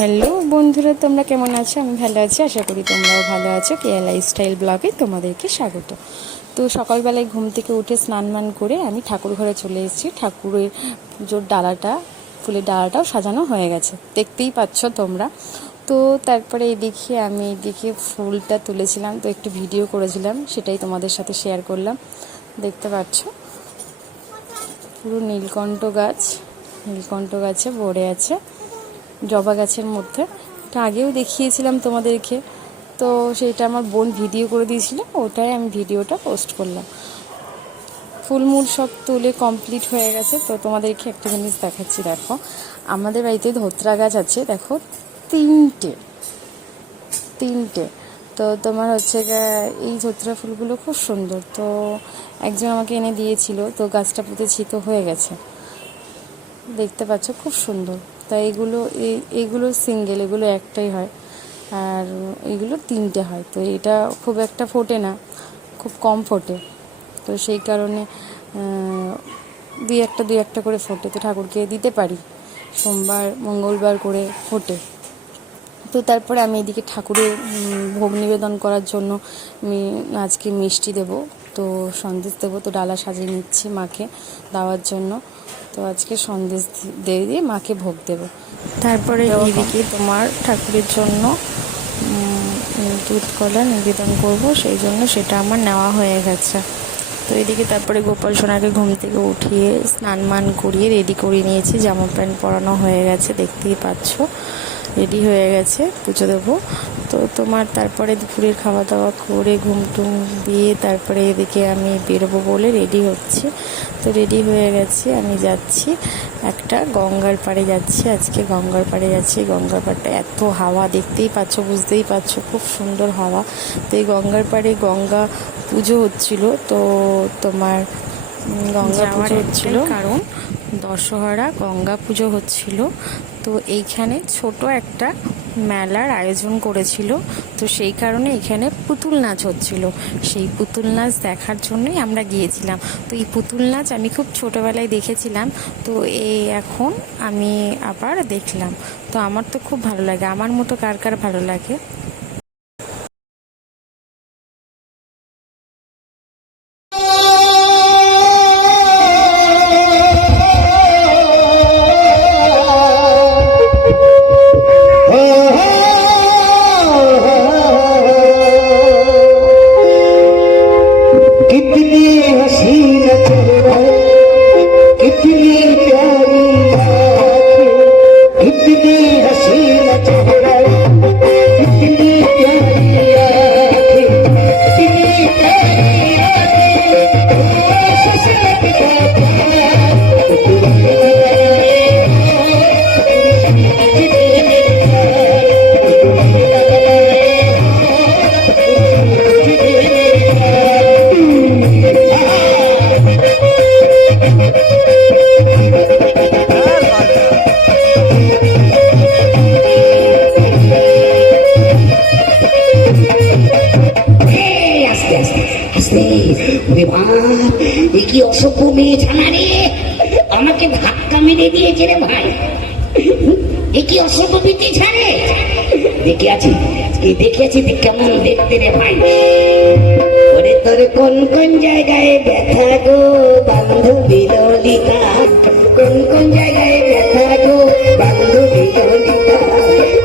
Hello বন্ধুরা, তোমরা কেমন আছো? আমি ভালো আছি, আশা করি তোমরাও ভালো আছো। কেয়া লাইফস্টাইল ব্লগে তোমাদেরকে স্বাগত। তো সকালবেলায় ঘুম থেকে উঠে স্নান করে আমি ঠাকুর ঘরে চলে এসেছি। ঠাকুরের পুজোর ডালাটা, ফুলের ডালাটাও সাজানো হয়ে গেছে, দেখতেই পাচ্ছ তোমরা। তো তারপরে এদিকে ফুলটা তুলেছিলাম, তো একটু ভিডিও করেছিলাম, সেটাই তোমাদের সাথে শেয়ার করলাম। দেখতে পাচ্ছ পুরো নীলকণ্ঠ গাছে ভরে আছে, জবা গাছের মধ্যে। এটা আগেও দেখিয়েছিলাম তোমাদেরকে, তো সেইটা আমার বোন ভিডিও করে দিয়েছিল, ওটাই আমি ভিডিওটা পোস্ট করলাম। ফুলমূল সব তুলে কমপ্লিট হয়ে গেছে। তো তোমাদেরকে একটা জিনিস দেখাচ্ছি, দেখো আমাদের বাড়িতে ধোত্রা গাছ আছে, দেখো তিনটে। তো তোমার এই ধোত্রা ফুলগুলো খুব সুন্দর, তো একজন আমাকে এনে দিয়েছিল, তো গাছটা পুঁতেছি, তো হয়ে গেছে, দেখতে পাচ্ছ খুব সুন্দর। তাই এইগুলো সিঙ্গেল, এগুলো একটাই হয়, আর এইগুলো তিনটে হয়। তো এটা খুব একটা ফোটে না, খুব কম ফোটে, তো সেই কারণে দুই একটা করে ফোটে, তো ঠাকুরকে দিতে পারি। সোমবার মঙ্গলবার করে ফোটে। তো তারপরে আমি এদিকে ঠাকুরের ভোগ নিবেদন করার জন্য আজকে মিষ্টি দেব, তো সন্দেশ দেবো, তো ডালা সাজিয়ে নিচ্ছি মাকে দেওয়ার জন্য। তো আজকে সন্দেশ দিয়ে মাকে ভোগ দেব। তারপরে এদিকে তোমার ঠাকুরের জন্য দুধ কলা নিবেদন করব, সেই জন্য সেটা আমার নেওয়া হয়ে গেছে। তো এদিকে তারপরে গোপাল সোনাকে ঘুম থেকে উঠিয়ে স্নান করিয়ে রেডি করে নিয়েছি, জামা প্যান্ট পরানো হয়ে গেছে, দেখতেই পাচ্ছ রেডি হয়ে গেছে, পুজো দেবো। তো তোমার তারপরে দুপুরের খাওয়া দাওয়া করে ঘুমটুম দিয়ে তারপরে এদিকে আমি বেরোবো বলে রেডি হচ্ছি। তো রেডি হয়ে গেছি, আমি যাচ্ছি একটা গঙ্গার পাড়ে যাচ্ছি। আজকে গঙ্গার পাড়ে যাচ্ছি। গঙ্গার পাড়টা এত হাওয়া, দেখতেই পাচ্ছ, বুঝতেই পারছো, খুব সুন্দর হাওয়া। তো এই গঙ্গার পাড়ে গঙ্গা পুজো হচ্ছিল, তো তোমার গঙ্গা পুজো হচ্ছিল কারণ দশহরা গঙ্গা পুজো হচ্ছিল। তো এইখানে ছোট একটা মেলার আয়োজন করেছিল, তো সেই কারণে এখানে পুতুল নাচ হচ্ছিল। সেই পুতুল নাচ দেখার জন্যই আমরা গিয়েছিলাম। তো এই পুতুল নাচ আমি খুব ছোটোবেলায় দেখেছিলাম, তো এখন আমি আবার দেখলাম। তো আমার তো খুব ভালো লাগে। আমার মতো কার কার ভালো লাগে? কি অসভ্য মেয়ে ছানা রে, আমাকে ধাক্কা মেরে দিয়েছে রে ভাই। এ কি অসভ্য বিটি ছাড়ে, দেখে আছি কেমন দেখতে রে ভাই। ওরে তোর কোন কোন জায়গায় ব্যথা গো বান্ধবী ললিতা, কোন কোন জায়গায় ব্যথা গো বান্ধবী ললিতা,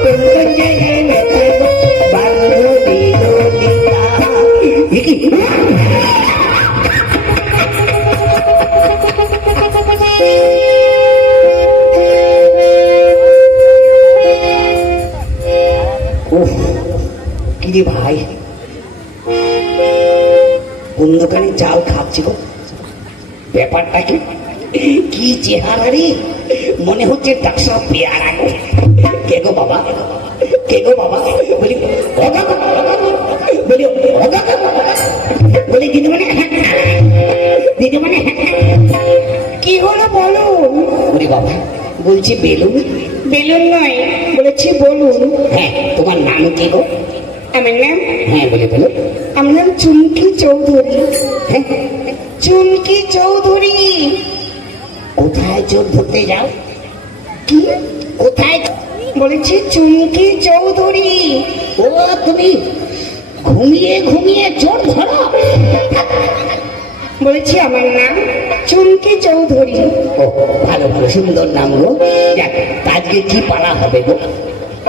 কোন কোন জায়গায় ব্যথা গো বান্ধবী ললিতা। কিরে ভাই, কোন দোকানে চাল খাচ্ছি গো, ব্যাপারটা কি চেহারা রে, মনে হচ্ছে টাকসা পেয়ারা গো। কে গো বাবা, বলি বলি দিদি মানে কি হলো বলো? বলি বাবা, বলছি বেলুন নয়, বলেছি বলুন। হ্যাঁ, তোমার নাম কি গো? আমার নাম? হ্যাঁ বলে বলো। আমার নাম চুমকি চৌধুরী। হ্যাঁ, চুমকি চৌধুরী। কোথায় চোর ধরতে যাও? কি কোথায়? বলেছি চুমকি চৌধুরী। ও তুমি ঘুমিয়ে ঘুমিয়ে চোর ধরো? বলেছি আমার নাম চুমকি চৌধুরী। ও ভালো ভালো, সুন্দর নাম গো। যাক, তা আজকে কি পালা হবে গো?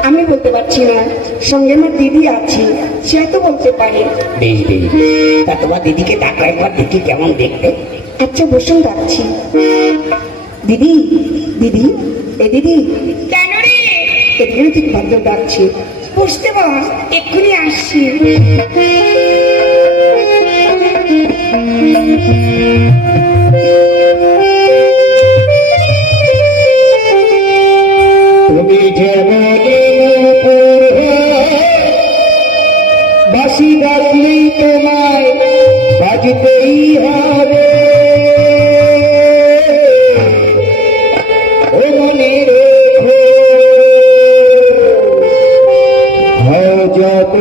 আমি বলতে পারছি না, সঙ্গে আমার দিদি আছে, সে তো বলতে পারে। বেশ বেশ, তা তোমার দিদিকে ডাকলা একবার, দেখি কেমন দেখতে। আচ্ছা বসুন, ডাকছি। দিদি, দিদি, এ দিদি। কেন রে? এখানে ঠিক ভদ্র ডাকছি, বসতে বস, এক্ষুনি আসছি। তুমি যেমন বাসি ডাকলেই তোমায় বাজতেই হবে। ও মনে রেখো, যত